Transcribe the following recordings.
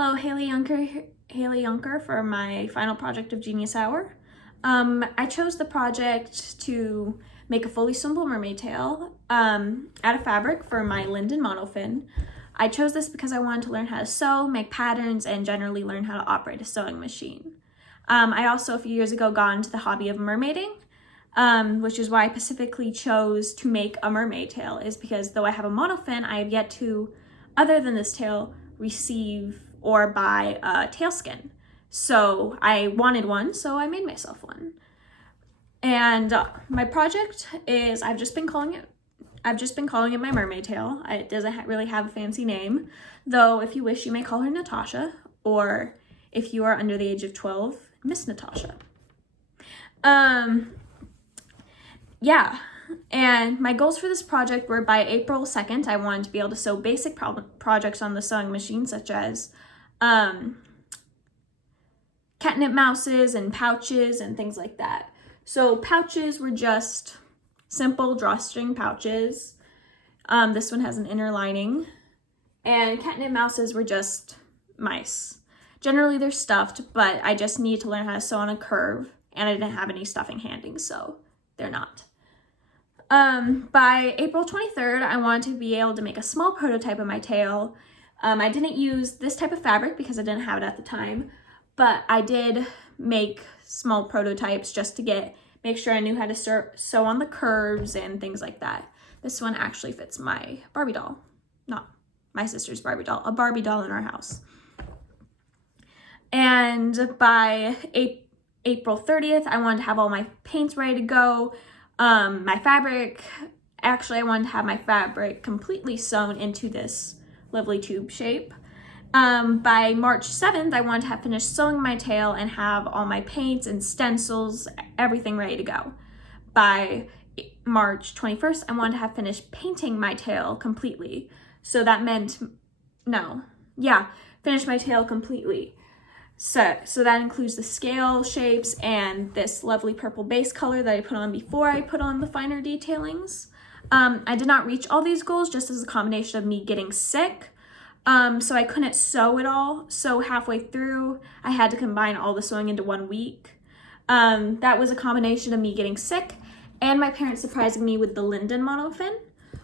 Hello, Haley Yunker for my final project of Genius Hour. I chose the project to make a fully sewable mermaid tail out of fabric for my Linden monofin. I chose this because I wanted to learn how to sew, make patterns, and generally learn how to operate a sewing machine. I also, a few years ago, got into the hobby of mermaiding, which is why I specifically chose to make a mermaid tail, is because though I have a monofin, I have yet to, other than this tail, receive or buy a tail skin. So I wanted one, so I made myself one. And my project is, I've just been calling it my mermaid tail. It doesn't really have a fancy name, though if you wish, you may call her Natasha, or if you are under the age of 12, Miss Natasha. Yeah, and my goals for this project were by April 2nd, I wanted to be able to sew basic projects on the sewing machine, such as catnip mouses and pouches and things like that. So pouches were just simple drawstring pouches. This one has an inner lining. And catnip mouses were just mice. Generally they're stuffed, but I just needed to learn how to sew on a curve, and I didn't have any stuffing handy, so they're not. By April 23rd, I wanted to be able to make a small prototype of my tail. I didn't use this type of fabric because I didn't have it at the time, but I did make small prototypes just to make sure I knew how to sew on the curves and things like that. This one actually fits my Barbie doll, not my sister's Barbie doll, a Barbie doll in our house. And by April 30th, I wanted to have all my paints ready to go. My fabric, actually I wanted to have my fabric completely sewn into this lovely tube shape. By March 7th, I wanted to have finished sewing my tail and have all my paints and stencils, everything ready to go. By March 21st, I wanted to have finished painting my tail completely. So that meant, finish my tail completely. So that includes the scale shapes and this lovely purple base color that I put on before I put on the finer detailings. I did not reach all these goals just as a combination of me getting sick. So I couldn't sew it all. So halfway through, I had to combine all the sewing into 1 week. That was a combination of me getting sick and my parents surprising me with the Linden monofin.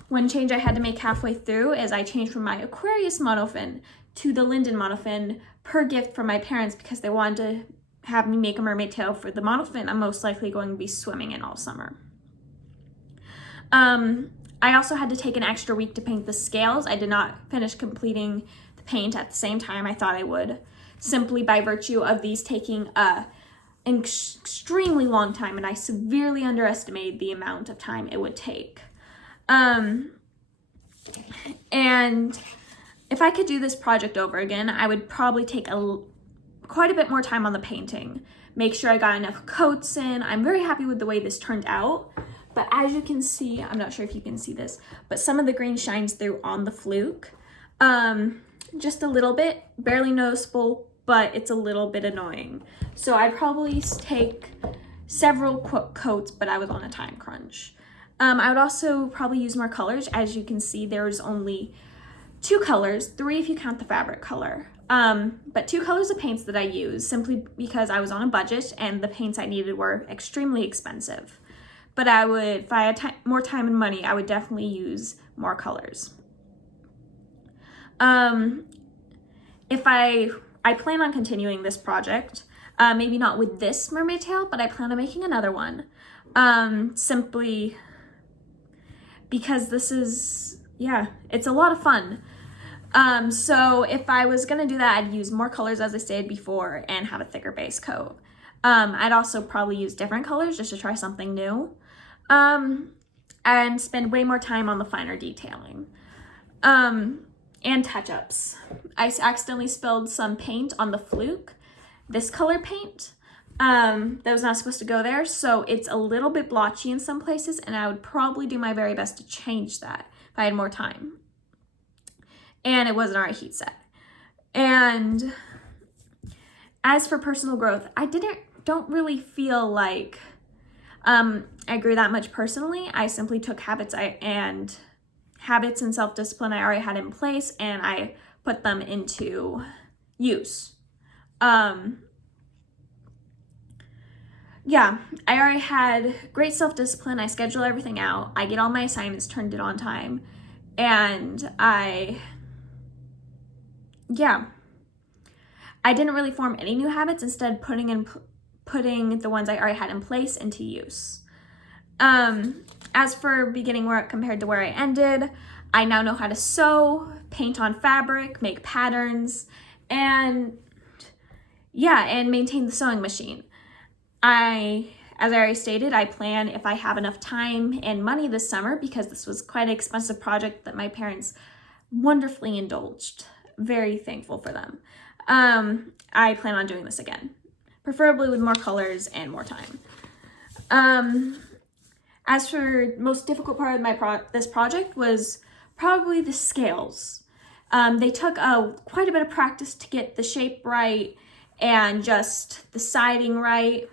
One change I had to make halfway through is I changed from my Aquarius monofin to the Linden monofin per gift from my parents because they wanted to have me make a mermaid tail for the monofin I'm most likely going to be swimming in all summer. I also had to take an extra week to paint the scales. I did not finish completing the paint at the same time I thought I would, simply by virtue of these taking an extremely long time, and I severely underestimated the amount of time it would take. And if I could do this project over again, I would probably take quite a bit more time on the painting. Make sure I got enough coats in. I'm very happy with the way this turned out. But as you can see, I'm not sure if you can see this, but some of the green shines through on the fluke. Just a little bit, barely noticeable, but it's a little bit annoying. So I'd probably take several coats, but I was on a time crunch. I would also probably use more colors. As you can see, there's only 2 colors, 3 if you count the fabric color. But 2 colors of paints that I use simply because I was on a budget and the paints I needed were extremely expensive. But if I had more time and money, I would definitely use more colors. If I plan on continuing this project, maybe not with this mermaid tail, but I plan on making another one. Simply because this is, it's a lot of fun. So if I was gonna do that, I'd use more colors as I stated before and have a thicker base coat. I'd also probably use different colors just to try something new. And spend way more time on the finer detailing. And touch-ups. I accidentally spilled some paint on the fluke, this color paint, that was not supposed to go there, so it's a little bit blotchy in some places, and I would probably do my very best to change that if I had more time. And it wasn't already heat set. And as for personal growth, I don't really feel like I grew that much personally. I simply took habits and self-discipline I already had in place, and I put them into use. Yeah, I already had great self-discipline. I schedule everything out. I get all my assignments turned in on time. And I didn't really form any new habits, instead putting the ones I already had in place into use. As for beginning work compared to where I ended, I now know how to sew, paint on fabric, make patterns, and maintain the sewing machine. As I already stated, I plan, if I have enough time and money this summer, because this was quite an expensive project that my parents wonderfully indulged. Very thankful for them. I plan on doing this again, preferably with more colors and more time. As for the most difficult part of this project was probably the scales. They took quite a bit of practice to get the shape right and just the siding right,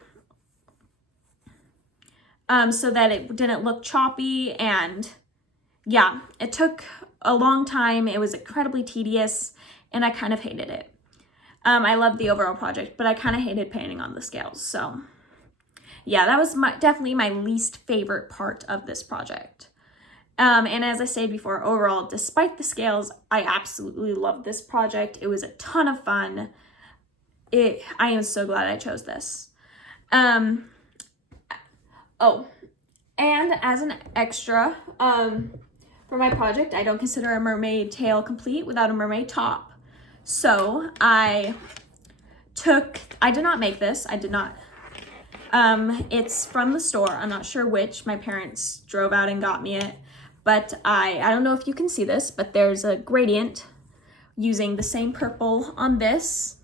so that it didn't look choppy. And yeah, it took a long time. It was incredibly tedious, and I kind of hated it. I loved the overall project, but I kind of hated painting on the scales. So yeah, that was definitely my least favorite part of this project. And as I stated before, overall, despite the scales, I absolutely loved this project. It was a ton of fun. I am so glad I chose this. Oh, and as an extra, for my project, I don't consider a mermaid tail complete without a mermaid top. So I did not make this. I did not. It's from the store. I'm not sure which. My parents drove out and got me it. But I don't know if you can see this, but there's a gradient using the same purple on this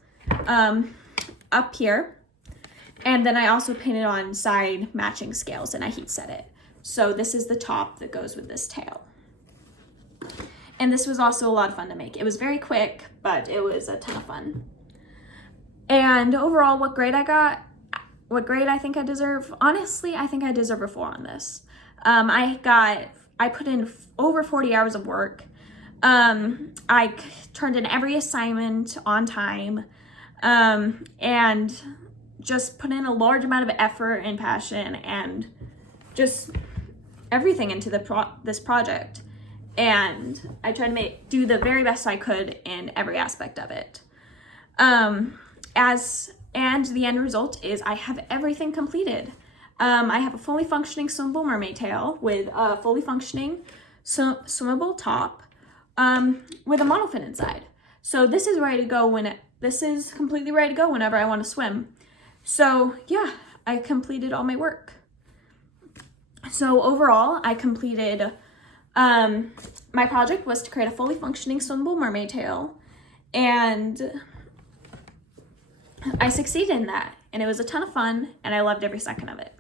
up here. And then I also painted on side matching scales, and I heat set it. So this is the top that goes with this tail. And this was also a lot of fun to make. It was very quick, but it was a ton of fun. And overall, what grade I think I deserve? Honestly, I think I deserve a 4 on this. I put in over 40 hours of work. I turned in every assignment on time, and just put in a large amount of effort and passion and just everything into this project. And I tried to do the very best I could in every aspect of it. And the end result is I have everything completed. I have a fully functioning swimmable mermaid tail with a fully functioning swimmable top, with a monofin inside. So this is ready to go this is completely ready to go whenever I want to swim. So yeah, I completed all my work. So overall, I completed, my project was to create a fully functioning swimmable mermaid tail, and I succeeded in that, and it was a ton of fun, and I loved every second of it.